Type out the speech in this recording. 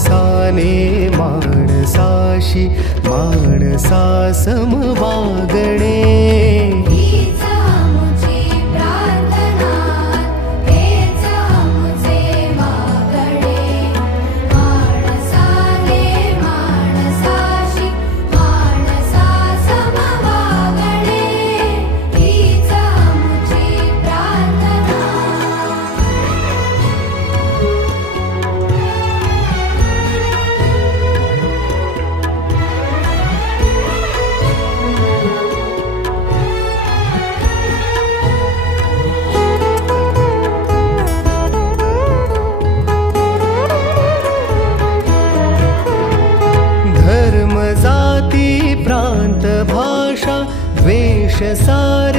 माणसाने माणसाशी माणसा सम वागणे. हीच आमुची प्रार्थना, हेच आमुचे मागणे. माणसाने माणसाशी माणसा सम वागणे. हीच आमुची प्रार्थना. धर्म जाती प्रांत भाषा द्वेष सारे